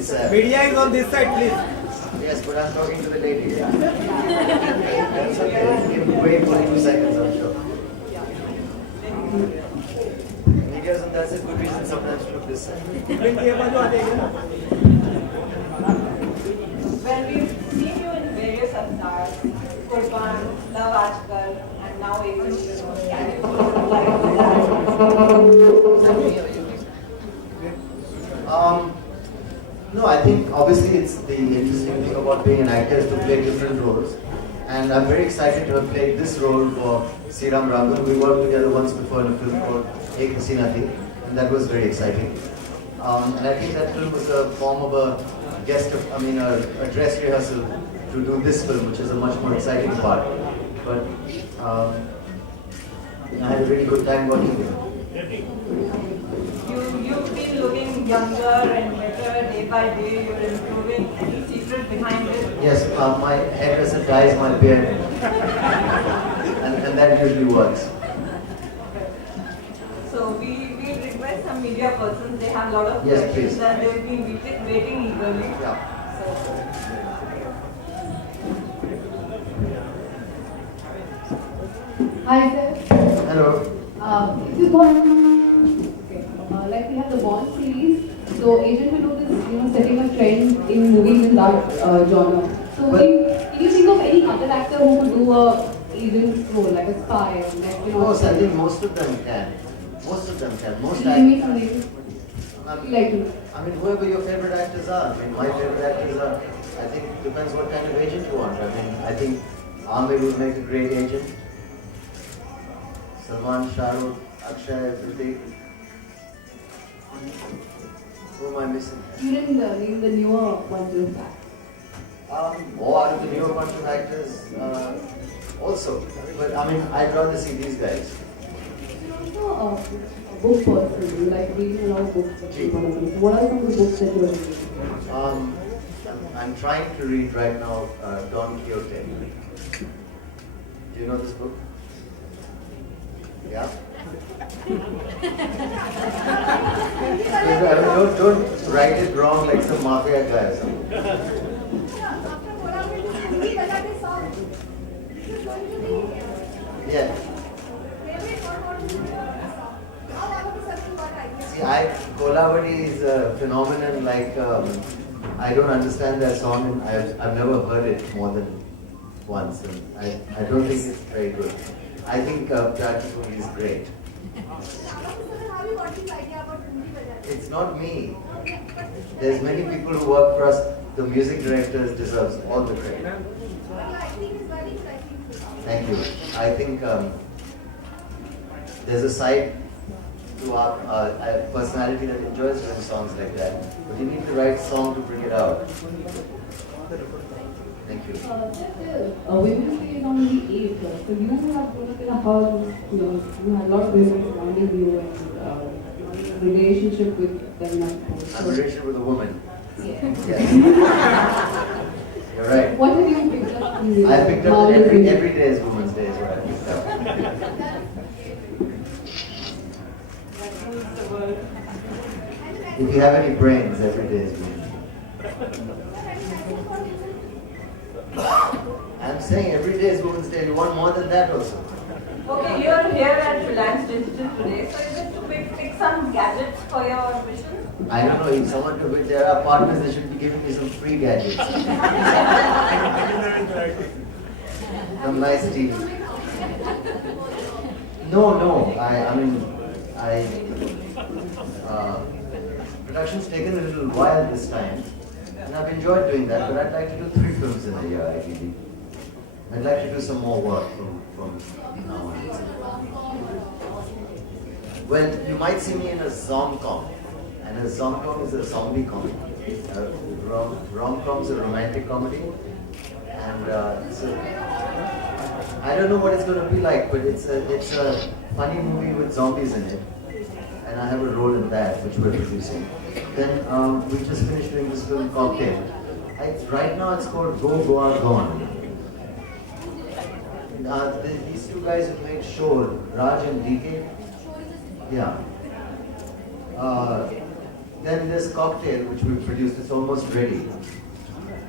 It's Media is on this side, please. yes, but I'm talking to the lady. Yeah. That's okay. Give way for 2 seconds, I'm sure. Media's on that's a good reason sometimes to look this side. Event के बाजू आ जाएगा ना. Well, we've seen you in various avatars, Kurban, Love Ajkal, and now even Can you like that? No, I think obviously it's the interesting thing about being an actor is to play different roles. And I'm very excited to have played this role for Sriram Raghavan. We worked together once before in a film called Ek Hasina Thi, and that was very exciting. And I think that film was a form of a dress rehearsal to do this film, which is a much more exciting part. But I had a really good time working with him. You've been looking younger and better day by day. You're improving. Any secret behind it? Yes, my hairdresser dyes my beard, and that usually works. So we request some media persons. They have a lot of Yes, questions please. and they've been waiting eagerly. Yeah. Hi sir. Hello. This is one. Okay. Like we have the Bond series. So Agent Vinod is setting a trend in movies in that genre. So can you think of any other actor who could do a agent role like a spy? Like, Of course, I think most of them can. Most of them can. Most Can you make some actors. names? Like to. I mean, whoever your favorite actors are. I mean, my favorite actors are. I think depends what kind of agent you want. I think Amir would make a great agent. Salman, Shah Rukh, Akshay, Hrithik. Who am I missing? You didn't name the newer ones of that. Out of the newer bunch of actors, also. But I mean, I'd rather see these guys. You're also a book person. You like reading a lot of books. What are some of the books that you are reading? I'm trying to read right now Don Quixote. Do you know this book? Yeah? Don't write it wrong like some mafia guy or something. Yeah. See, Kolavadi is a phenomenon like, I don't understand that song and I've never heard it more than once. And I don't think it's very good. I think Practically is great. It's not me. There's many people who work for us. The music director deserves all the credit. Thank you. I think there's a side to our personality that enjoys doing songs like that. But you need the right song to bring it out. Thank you. Women's Day is on the 8th. So you have grown up in a house, you had a lot of women surrounding you and relationship with them. I'm a relationship with a woman. Yeah. Yes. You're right. What have you picked up from the I picked up that every day is Women's Day is what I picked up. That rules the world. If you have any brains, every day is Women's Day. I'm saying every day is Women's Day. You want more than that also. Okay, you're here at Reliance Digital today. So is it to pick some gadgets for your mission? I don't know, if someone to which there are partners, they should be giving me some free gadgets. Some nice TV. No. Production's taken a little while this time. And I've enjoyed doing that, but I'd like to do 3 films in a year, ideally. I'd like to do some more work from now on. Well, you might see me in a Zom-com. And a Zom-com is a zombie comedy. Rom-com is a romantic comedy. And I don't know what it's going to be like, but it's a funny movie with zombies in it. And I have a role in that, which we're producing. Then we just finished doing this film Cocktail. Right now it's called Go Goa Gone. These 2 guys who made Shore, Raj and DK. Yeah. Then there's Cocktail, which we produced. It's almost ready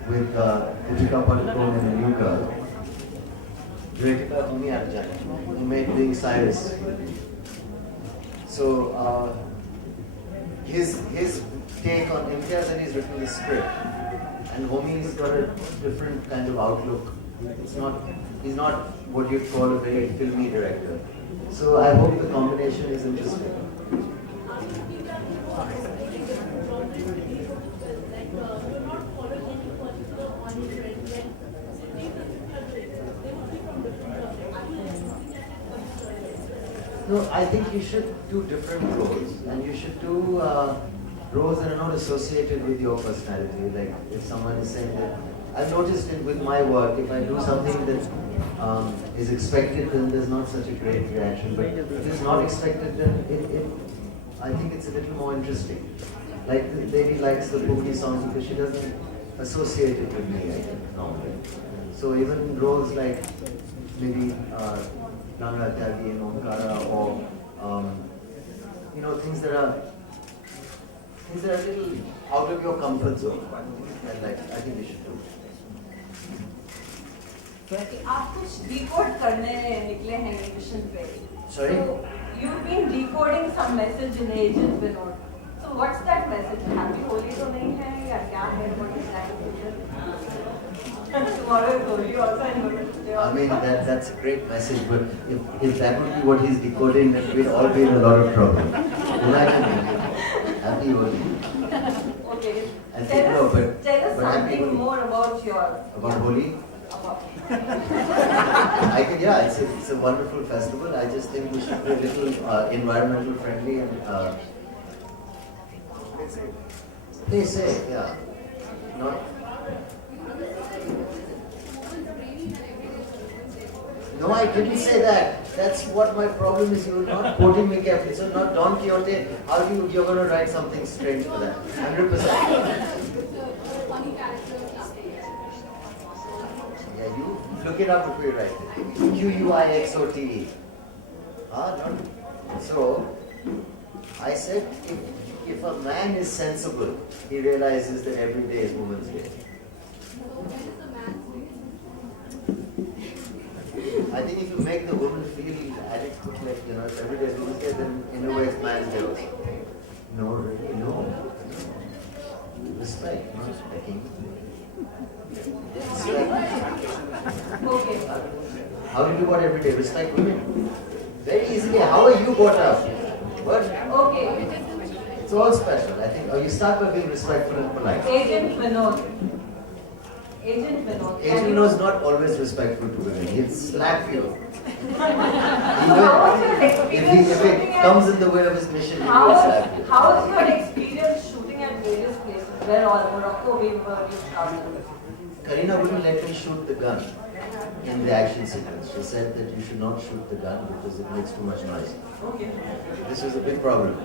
with Deepika Padukone and a new girl. Directed by Homi Arjan, who made Being Cyrus. So his take on Imtiaz Ali's written the script, and Homi's got a different kind of outlook. He's not what you'd call a very filmy director. So I hope the combination is interesting. No, I think you should do different roles, and you should do roles that are not associated with your personality. Like if someone is saying that, I've noticed it with my work, if I do something that is expected, then there's not such a great reaction. But if it's not expected, then I think it's a little more interesting. Like the lady likes the Pookie songs because she doesn't associate it with me, I think, normally. So even roles like maybe Nanga Tyagi and Omkara, or things that are a little out of your comfort zone, and like I think you should do. आप कुछ decode करने निकले हैं mission पे. Sorry? So you've been decoding some message in Agent Vinod. So what's that message? Happy Holi तो नहीं है या क्या है? What is that? Tomorrow is Holi also and I mean that's a great message, but if that would be what he's decoding, then we'd all be in a lot of trouble. Imagine happy Holi. Okay. I think no, but Tell us but happy something Holi. more about your. About Holi? It's a wonderful festival. I just think we should be a little environmental friendly and play safe, yeah. Not. No, I didn't say that. That's what my problem is. You're not quoting me carefully. So not Don Quixote. You're going to write something strange for that? 100%. Yeah, you look it up before you write it. Quixote. So, I said if a man is sensible, he realizes that every day is Women's Day. I think if you make the woman feel adequate, like, if every day is Women's Day, then in a way it's man's day also. No. Respect, not respecting. Okay. How do you brought every day? Respect women. Very easily. How are you brought up? What? Okay. It's all special. I think. You start by being respectful and polite. Agent Vinod. Agent Vinod. Agent Vinod is not always respectful to women. He'll slap you. How was your experience If shooting it at? comes in the way of his mission, he will slap you. How was your experience shooting at various places? Where all Morocco we shot? Karina wouldn't let me shoot the gun in the action sequence. She said that you should not shoot the gun because it makes too much noise. Okay. This was a big problem.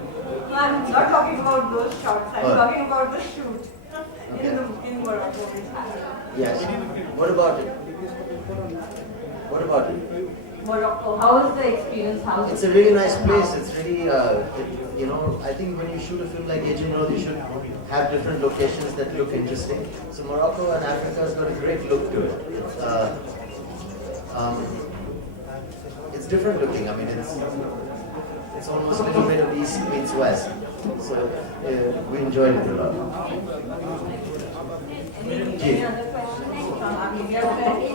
I'm not talking about those shots. I'm Oh. talking about the shoot Okay. in Morocco which happened. Yes. What about it? What about it? Morocco. How was the experience? How was It's a really nice place. It's really, I think when you shoot a film like Agent Vinod, you should have different locations that look interesting. So Morocco and Africa has got a great look to it. It's different looking. I mean, it's almost a little bit of East meets West. So we enjoyed it a lot. any other questions from our media friends?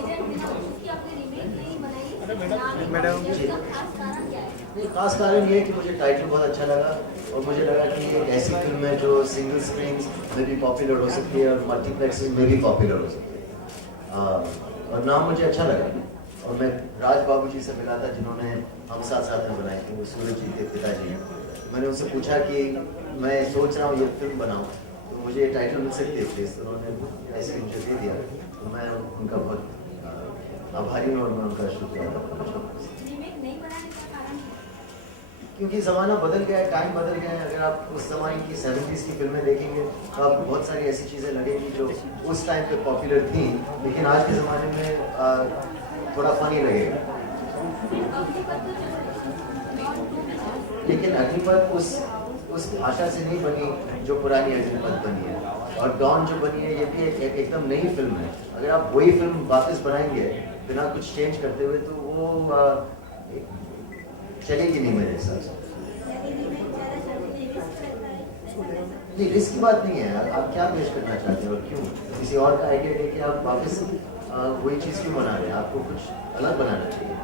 नहीं, खास कारण ये है कि मुझे title बहुत अच्छा लगा और मुझे लगा कि एक ऐसी फिल्म है जो सिंगल स्क्रीन्स में भी पॉपुलर हो सकती है और मल्टीप्लेक्स में भी पॉपुलर हो सकती है और नाम मुझे अच्छा लगा और मैं राज बाबू जी से मिला था जिन्होंने हम साथ साथ में बनाई थी, वो सूरज जी के पिताजी हैं। मैंने उनसे पूछा कि मैं सोच रहा हूँ ये फिल्म बनाऊँ तो मुझे ये टाइटल मिल सकती है प्लीज़, तो उन्होंने ऐसे मुझे दे दिया तो मैं उनका बहुत आभारी हूँ और मैं उनका शुक्रिया अदा करना चाहूँगा। क्योंकि ज़माना बदल गया है, टाइम बदल गया है। अगर आप उस ज़माने की 70s की फिल्में देखेंगे तो आपको बहुत सारी ऐसी चीज़ें लगेंगी जो उस टाइम पे पॉपुलर थी, लेकिन आज के ज़माने में थोड़ा फनी लगेगा। लेकिन अग्निपथ उस आशा से नहीं बनी जो पुरानी अजनपत बनी है। और डॉन जो बनी है ये भी एकदम नई फिल्म है। अगर आप वही फिल्म वापस बनाएंगे बिना कुछ चेंज करते हुए तो वो चलेगी नहीं मेरे हिसाब से। नहीं, रिस्क की बात नहीं है। आप क्या पेश करना चाहते हैं और क्यों? किसी और का आइडिया लेके आप वापस वही चीज़ क्यों बना रहे हैं? आपको कुछ अलग बनाना चाहिए।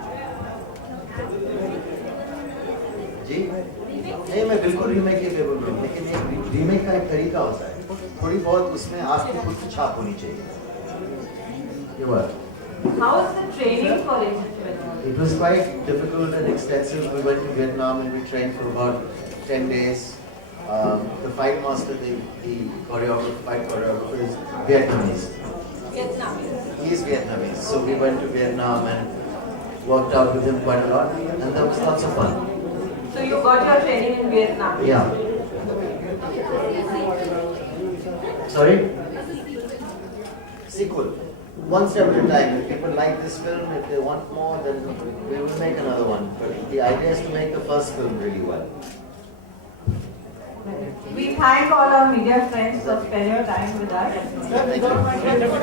जी नहीं, मैं बिल्कुल रीमेक के फेवर में हूँ, लेकिन एक रीमेक का एक तरीका होता है, थोड़ी बहुत उसमें आपकी खुद की छाप होनी चाहिए। ये बात। How was the training for Agent Vinod? It was quite difficult and extensive. We went to Vietnam and we trained for about 10 days. The fight master, the choreographer, fight choreographer is Vietnamese. Vietnamese. He is Vietnamese. So we went to Vietnam and worked out with him quite a lot, and that was lots of fun. So you got your training in Vietnam. Yeah. Sorry? Sequel. One step at a time. If people like this film, if they want more, then we will make another one. But the idea is to make the first film really well. We thank all our media friends for spending your time with us. Thank you.